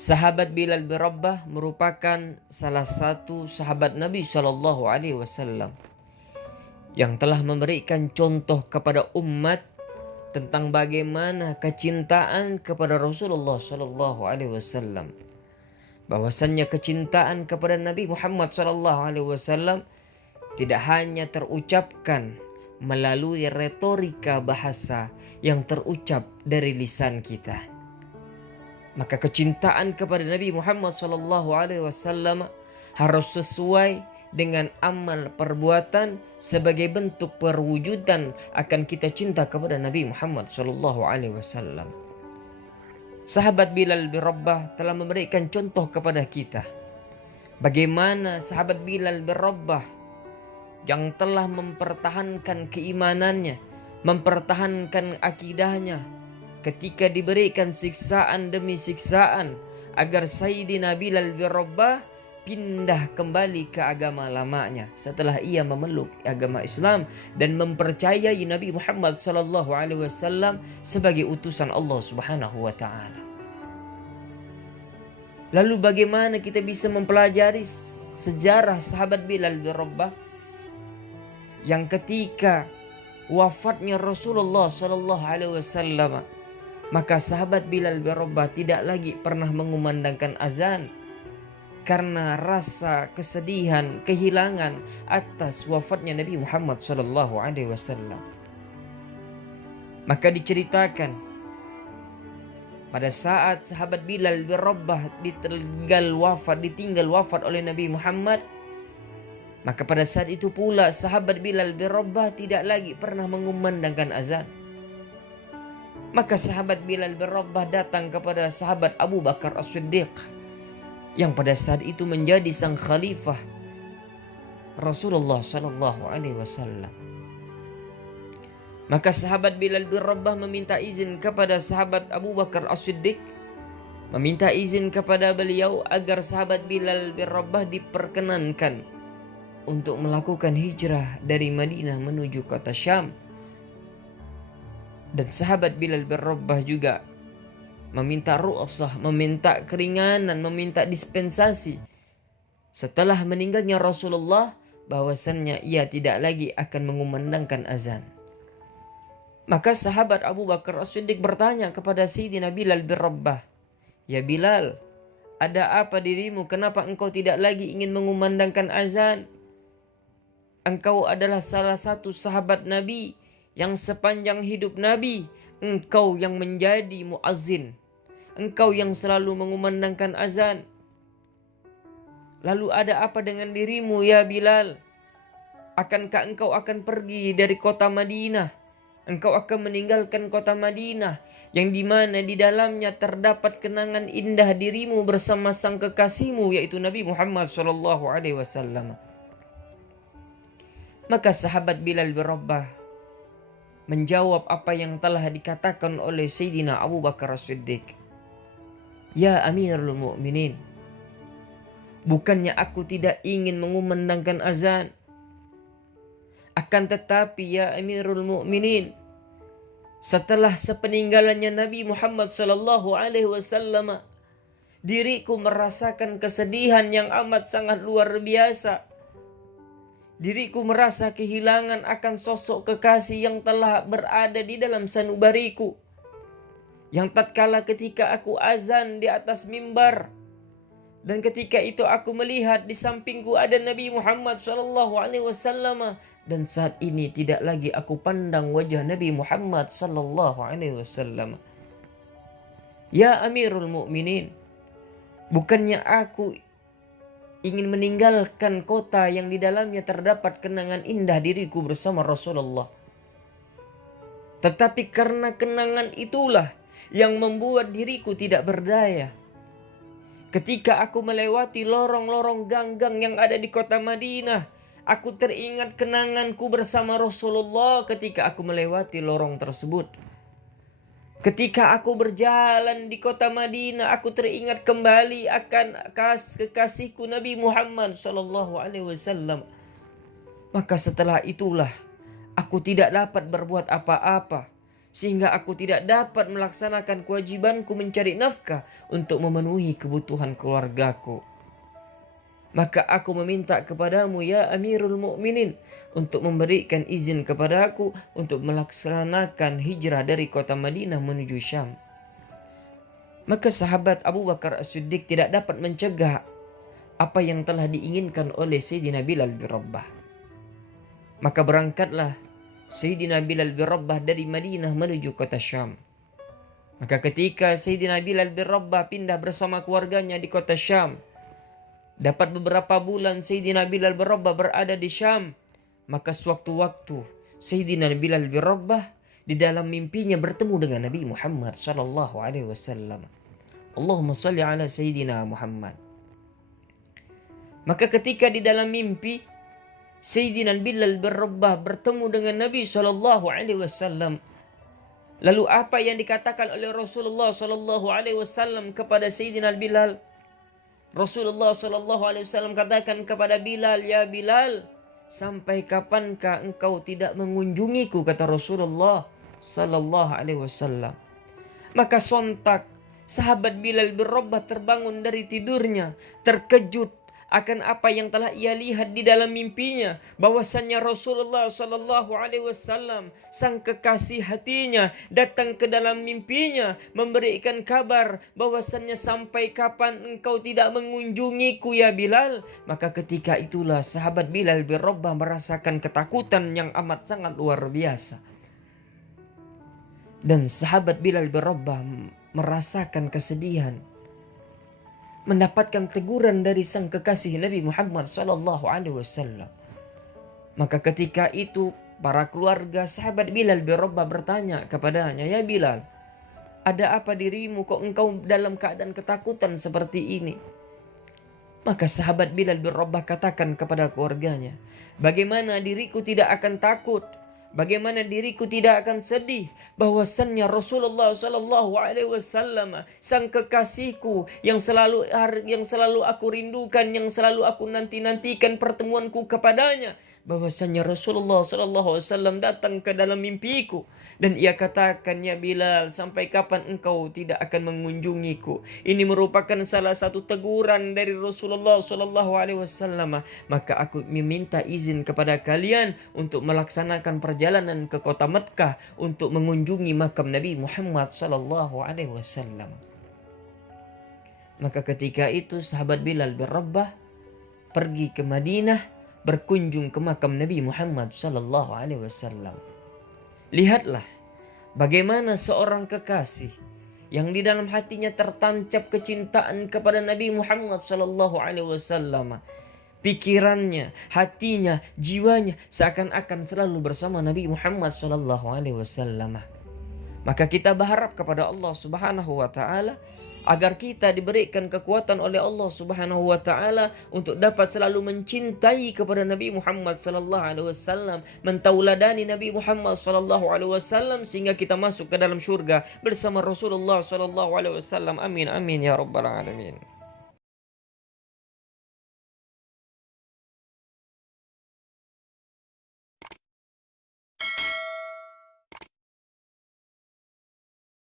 Sahabat Bilal bin Rabah merupakan salah satu sahabat Nabi Shallallahu Alaihi Wasallam yang telah memberikan contoh kepada umat tentang bagaimana kecintaan kepada Rasulullah Shallallahu Alaihi Wasallam. Bahwasannya kecintaan kepada Nabi Muhammad Shallallahu Alaihi Wasallam tidak hanya terucapkan melalui retorika bahasa yang terucap dari lisan kita. Maka kecintaan kepada Nabi Muhammad SAW harus sesuai dengan amal perbuatan sebagai bentuk perwujudan akan kita cinta kepada Nabi Muhammad SAW. Sahabat Bilal bin Rabah telah memberikan contoh kepada kita bagaimana sahabat Bilal bin Rabah yang telah mempertahankan keimanannya, mempertahankan akidahnya, ketika diberikan siksaan demi siksaan agar Sayyidina Bilal bin Rabah pindah kembali ke agama lamanya setelah ia memeluk agama Islam dan mempercayai Nabi Muhammad SAW sebagai utusan Allah Subhanahu wa taala. Lalu bagaimana kita bisa mempelajari sejarah sahabat Bilal bin Rabah yang ketika wafatnya Rasulullah SAW, maka sahabat Bilal bin Rabah tidak lagi pernah mengumandangkan azan karena rasa kesedihan, kehilangan atas wafatnya Nabi Muhammad SAW. Maka diceritakan pada saat sahabat Bilal bin Rabah ditinggal wafat oleh Nabi Muhammad, maka pada saat itu pula sahabat Bilal bin Rabah tidak lagi pernah mengumandangkan azan. Maka sahabat Bilal bin Rabah datang kepada sahabat Abu Bakar As-Siddiq yang pada saat itu menjadi sang khalifah Rasulullah Sallallahu Alaihi Wasallam. Maka sahabat Bilal bin Rabah meminta izin kepada sahabat Abu Bakar As-Siddiq, meminta izin kepada beliau agar sahabat Bilal bin Rabah diperkenankan untuk melakukan hijrah dari Madinah menuju kota Syam. Dan sahabat Bilal bin Rabah juga meminta ru'sah, meminta keringanan, meminta dispensasi setelah meninggalnya Rasulullah, bahwasannya ia tidak lagi akan mengumandangkan azan. Maka sahabat Abu Bakar As-Siddiq bertanya kepada Sayyidina Bilal bin Rabah, "Ya Bilal, ada apa dirimu? Kenapa engkau tidak lagi ingin mengumandangkan azan? Engkau adalah salah satu sahabat Nabi yang sepanjang hidup Nabi engkau yang menjadi muazzin, engkau yang selalu mengumandangkan azan. Lalu ada apa dengan dirimu ya Bilal? Akankah engkau akan pergi dari kota Madinah? Engkau akan meninggalkan kota Madinah yang dimana di dalamnya terdapat kenangan indah dirimu bersama sang kekasihmu yaitu Nabi Muhammad SAW." Maka sahabat Bilal bin Rabah menjawab apa yang telah dikatakan oleh Sayyidina Abu Bakar As-Siddiq. "Ya Amirul Mu'minin, bukannya aku tidak ingin mengumandangkan azan. Akan tetapi ya Amirul Mu'minin, setelah sepeninggalannya Nabi Muhammad SAW, diriku merasakan kesedihan yang amat sangat luar biasa. Diriku merasa kehilangan akan sosok kekasih yang telah berada di dalam sanubariku. Yang tatkala ketika aku azan di atas mimbar, dan ketika itu aku melihat di sampingku ada Nabi Muhammad SAW, dan saat ini tidak lagi aku pandang wajah Nabi Muhammad SAW. Ya Amirul Mu'minin, bukannya aku ingin meninggalkan kota yang di dalamnya terdapat kenangan indah diriku bersama Rasulullah, tetapi karena kenangan itulah yang membuat diriku tidak berdaya. Ketika aku melewati lorong-lorong ganggang yang ada di kota Madinah, aku teringat kenanganku bersama Rasulullah ketika aku melewati lorong tersebut. Ketika aku berjalan di kota Madinah, aku teringat kembali akan kekasihku Nabi Muhammad SAW. Maka setelah itulah aku tidak dapat berbuat apa-apa sehingga aku tidak dapat melaksanakan kewajibanku mencari nafkah untuk memenuhi kebutuhan keluargaku. Maka aku meminta kepadamu ya Amirul Mukminin untuk memberikan izin kepada aku untuk melaksanakan hijrah dari kota Madinah menuju Syam. Maka sahabat Abu Bakar As-Siddiq tidak dapat mencegah apa yang telah diinginkan oleh Sayyidina Bilal bin Rabah. Maka berangkatlah Sayyidina Bilal bin Rabah dari Madinah menuju kota Syam. Maka ketika Sayyidina Bilal bin Rabah pindah bersama keluarganya di kota Syam, dapat beberapa bulan Sayyidina Bilal bin Rabah berada di Syam, maka sewaktu-waktu Sayyidina Bilal bin Rabah di dalam mimpinya bertemu dengan Nabi Muhammad sallallahu alaihi wasallam. Allahumma salli ala Sayyidina Muhammad. Maka ketika di dalam mimpi Sayyidina Bilal bin Rabah bertemu dengan Nabi sallallahu alaihi wasallam, lalu apa yang dikatakan oleh Rasulullah sallallahu alaihi wasallam kepada Sayyidina Bilal? Rasulullah sallallahu alaihi wasallam katakan kepada Bilal, "Ya Bilal, sampai kapankah engkau tidak mengunjungiku?" kata Rasulullah sallallahu alaihi wasallam. Maka sontak sahabat Bilal bin Rabah terbangun dari tidurnya, terkejut akan apa yang telah ia lihat di dalam mimpinya, bahwasannya Rasulullah sallallahu alaihi wasallam, sang kekasih hatinya, datang ke dalam mimpinya memberikan kabar bahwasannya sampai kapan engkau tidak mengunjungiku ya Bilal. Maka ketika itulah sahabat Bilal bin Rabah merasakan ketakutan yang amat sangat luar biasa. Dan sahabat Bilal bin Rabah merasakan kesedihan, mendapatkan teguran dari sang kekasih Nabi Muhammad sallallahu alaihi wasallam. Maka ketika itu para keluarga sahabat Bilal bin Rabah bertanya kepadanya, "Ya Bilal, ada apa dirimu kok engkau dalam keadaan ketakutan seperti ini?" Maka sahabat Bilal bin Rabah katakan kepada keluarganya, "Bagaimana diriku tidak akan takut? Bagaimana diriku tidak akan sedih bahwasannya Rasulullah sallallahu alaihi wasallam, sang kekasihku yang selalu aku rindukan, yang selalu aku nantikan pertemuanku kepadanya, bahwasannya Rasulullah sallallahu alaihi wasallam datang ke dalam mimpiku dan ia katakan, 'Ya Bilal, sampai kapan engkau tidak akan mengunjungiku?' Ini merupakan salah satu teguran dari Rasulullah sallallahu alaihi wasallam. Maka aku meminta izin kepada kalian untuk melaksanakan perjalanan ke kota Mekkah untuk mengunjungi makam Nabi Muhammad sallallahu alaihi wasallam." Maka ketika itu sahabat Bilal bin Rabah pergi ke Madinah berkunjung ke makam Nabi Muhammad sallallahu alaihi wasallam. Lihatlah bagaimana seorang kekasih yang di dalam hatinya tertancap kecintaan kepada Nabi Muhammad sallallahu alaihi wasallam, pikirannya, hatinya, jiwanya seakan-akan selalu bersama Nabi Muhammad sallallahu alaihi wasallam. Maka kita berharap kepada Allah Subhanahu wa taala agar kita diberikan kekuatan oleh Allah Subhanahu wa taala untuk dapat selalu mencintai kepada Nabi Muhammad sallallahu alaihi wasallam, mentauladani Nabi Muhammad sallallahu alaihi wasallam sehingga kita masuk ke dalam syurga bersama Rasulullah sallallahu alaihi wasallam. Amin amin ya rabbal alamin.